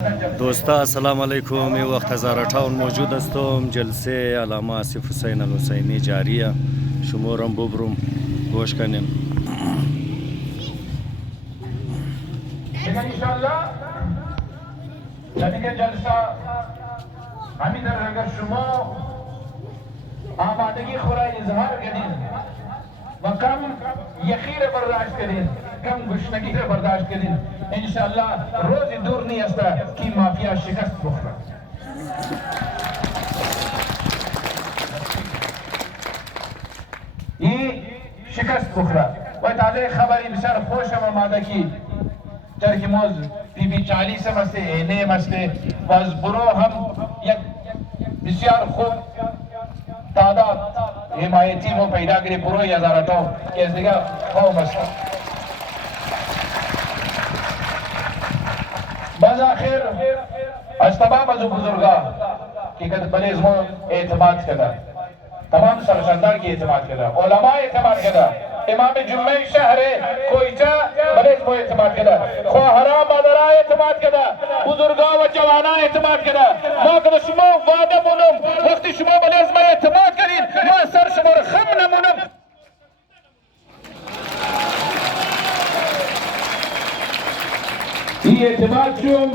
دوستا السلام علیکم. یہ وقت 1058 موجود هستم. جلسه علامه آصف حسین الحسینی جاریه. شمارم ببرم گوش کنین. انشاءالله نتیجه جلسه همین در اگر شما آمادگی خورا اظهار کنین و کم یخی را برداشت کنین، کم گشنگی را برداشت کنین، انشاءالله روز دور نہیں است که مافیا شکست بخورد. این شکست بخورد و تازه خبری بسیار خوشم آمده که ترکیموز پی 40 هم است، اینه هم است و از برو هم یک بسیار خوب تعداد حمایتی رو پیدا کری بروی هزارتو که از دیگه قوم است. باز آخر از تمام از بزرگا که کد بلیز مو اعتماد کرده، تمام سرشندار کی اعتماد کرده، علماء اعتماد کرده، امام جمعه شهر کویتا بلیز مو اعتماد کرده، خواهران مادرها اعتماد کرده، بزرگا و جوانان اعتماد کرده. ما که شما وعده مونم وقتی شما بلیز ما اعتماد کردین ما سر شما رو خم نمونم. این اعتماد شوم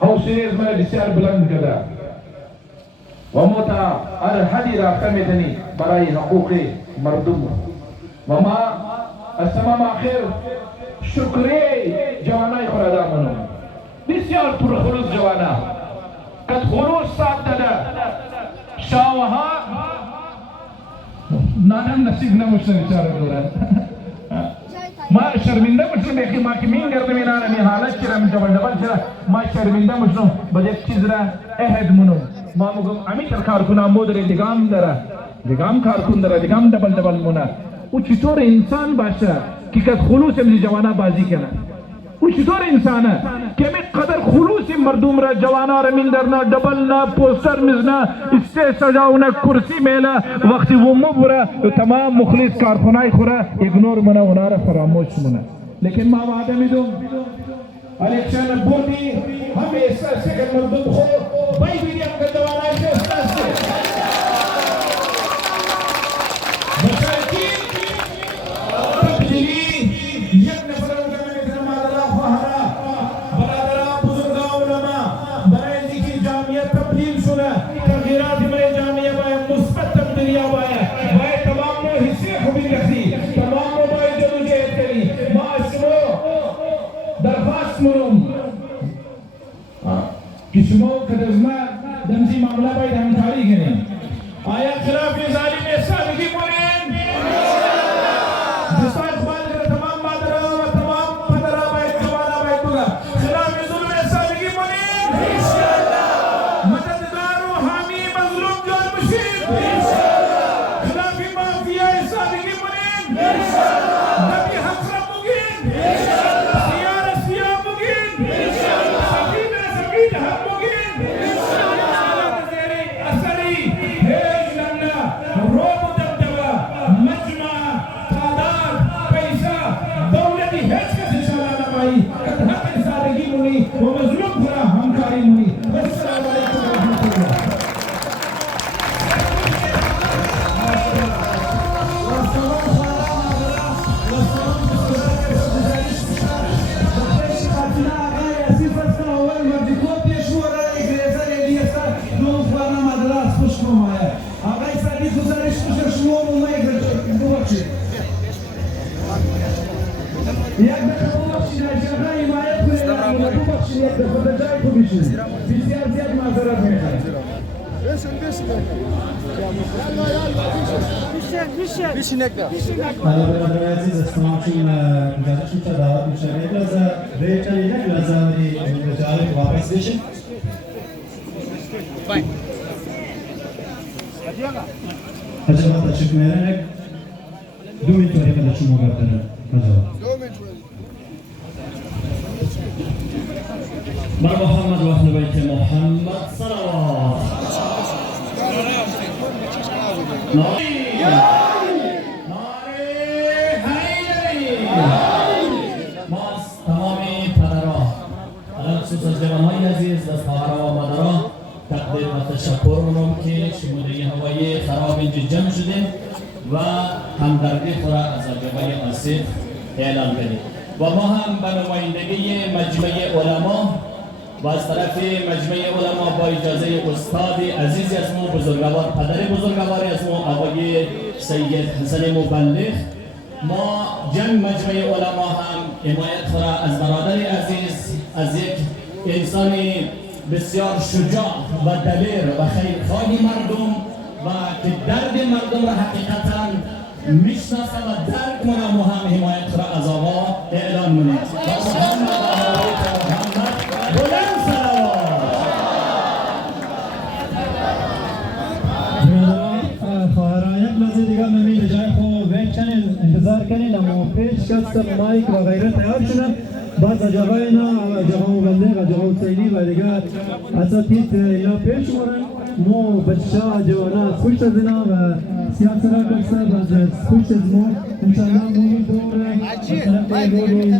حوصله از من بسیار بلند کرده و موتا هر حدی را کمیدنی برای حقوق مردم و ما از تمام آخر شکریه جوانای خورده منم بسیار پرخلوص جوانا کد خلوص صاحب داده شاوها نانم نصیب نموشن بیچاره دورن ما شرمنده مشنم یکی ما که مین گردم این آنمی حالت چرم جبل چرا ما شرمنده مشنم با یک چیز را اهد منم ما مگم امی تر کارکنم مودره دیگام داره دیگام کارکن داره دیگام دبل مونه او چطور انسان باشه که کد خلوص امزی جوانا بازی کنه او چطور انسانه که می قدر خلوص مردم را جوانا را مندرنا دبل نا پوستر مزنا استه سجاونا کرسی میلا وقتی وہ مبرا تمام مخلص کارخونای خورا اگنور منا اونا را فراموش منا. لیکن ما وعده میدم الیکشن بودی هم احساس که مردم خو بای بیدیم که جوانای که احساس مساکین تبدیلی یک نفر تغییرات میں جامعہ باید مثبت تبدیلیاں باید تمام نو حصے خوبی رکھی تمام نو باید جدو جہد کری معاشرو درخواست منم کہ شما کدزما دمزی معاملہ باید ہمکاری کریں آیا خلاف ظالم اسلامی کی مونین جسا اقبال کر تمام مادرہ و تمام پدرہ باید جوانا باید بگا خلاف ظلم اسلامی کی مونین حالا برادر عزیز استماعتون گزارش میشه دعوت میشه یک لحظه بریک کنید یک لحظه ولی به جایی واپس بشید اجابت açık vererek 2 minut kadar şunu gördüler. محمد و اهل بیت محمد صلوات ما تمامی پدرها خصوص جوانهای عزیز از خواهر و مادران تقدیم و تشکر می‌کنم که شموله هوایی خراب اینجا جمع شدیم و همدردی خود را از جبهه آسیب اعلام کردیم و ما هم به نمایندگی مجمع علما و از طرف مجمع علما با اجازه استاد عزیزی از ما بزرگوار پدر بزرگواری از ما آقای سید حسن مبلغ ما جمع مجمع علما هم حمایت خود را از برادر عزیز از یک انسان بسیار شجاع و دلیر و خیرخواهی مردم و که درد مردم را حقیقتا میشناسه و درک کنه ما هم حمایت خود را از آقا اعلان منیم بلند سلام خواهران یک لحظه دیگه ممی به جای خود ویت کنید انتظار کنید اما پیش کست مایک و غیره تیار شدن بعد اجابه اینا اجابه مبلغ اجابه حسینی و دیگر اساتید اینا پیش مورن مو بچه ها جوانا از خوش تزینا و سیاست را کسا از خوش تزمو انشاءالله مو دور از طرف دوری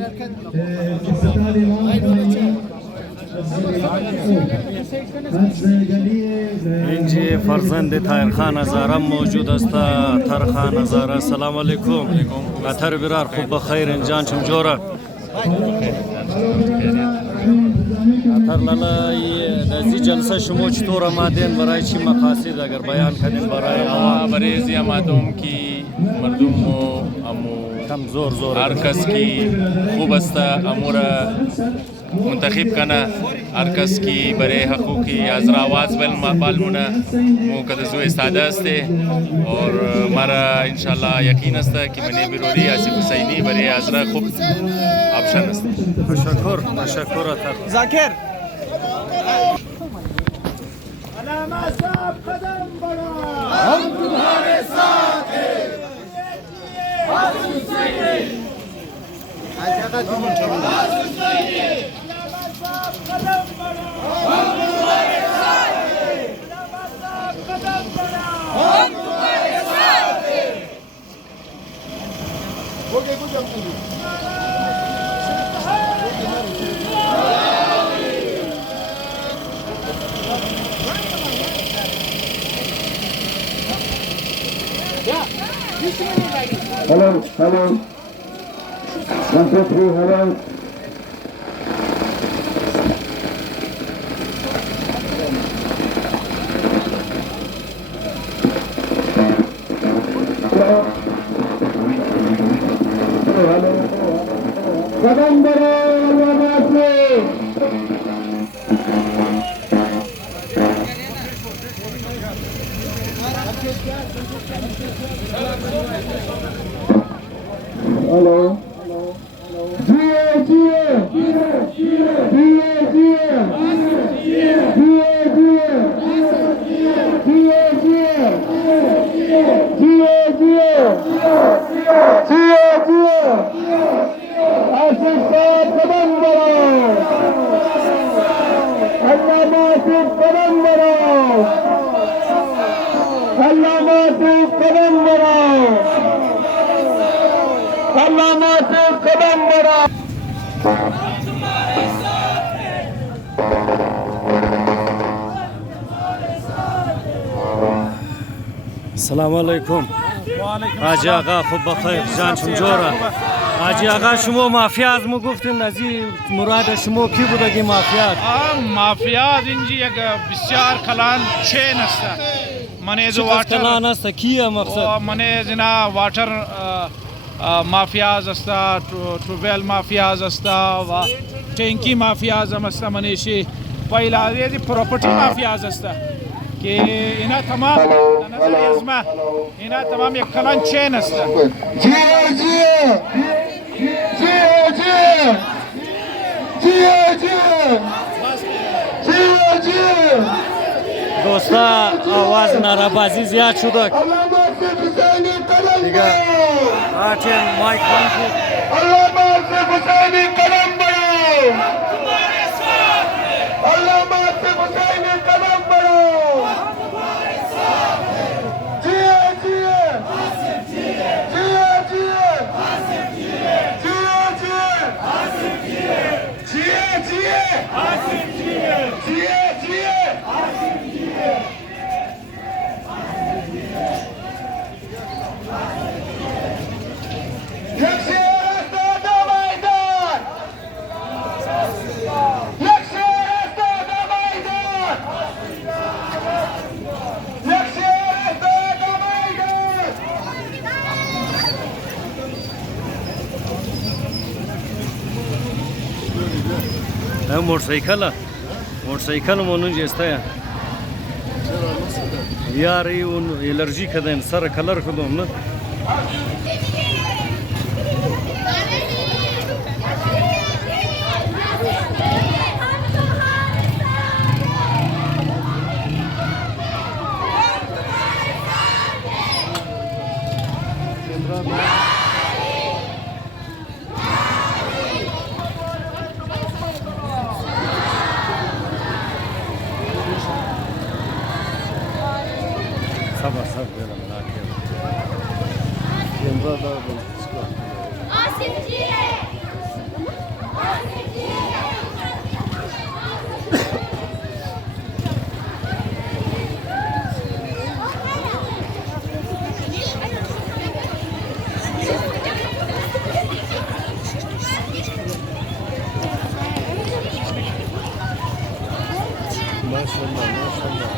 استطاعت امام خمینی اینجا فرزند طاهرخان هزاره موجود است. طاهرخان هزاره سلام علیکم. اتر برار خوب بخیر انجان چم جوره اتر لالا دزی جلسه شما چطور آمدین برای چی مقاصد اگر بیان کنین برای زی آمدم که مردم امو کم زور هر کس که خوب است امور منتخب کنه هر کس که برای حقوقی از آواز بالمونه مو کدزو استعده است اور مرا انشالله یقین است که من بیروری آصف حسینی برای از خوب آپشن است. تشکر اتر ذاکر علامه صاحب قدم بڑھا ہم تمہارے ساتھ ہیں Hello. 1, 2, 3, hello. Kadam baro Allah'ım. Hello. سلام علیکم. حاجی آقا خوب بخیر جان چم جوره. حاجی آقا شما مافیاز مو گفتین از مراد شما کی بوده که مافیاز؟ مافیاز اینجا یک بسیار کلان چین است. من از واتر کلان است کیه مقصد؟ من از اینا واتر مافیاز است، ترویل مافیاز است و تینکی مافیاز هم است. منیشی پایلازی پروپرتی مافیاز است که اینا تمام نظر از ما اینا تمام یک کلان چین است. دوستا آواز ناربازی زیاد شده دیگه. آتین مایک بند شد. علامه آصف حسینی قدم بڑھاؤ. علامه آصف حسینی قدم بڑھاؤ. جیے موتورسایکل مونږ جسته یاری اون الرژی کدن سر کلر کدوم نه صبر يلا ملاك ما شاء الله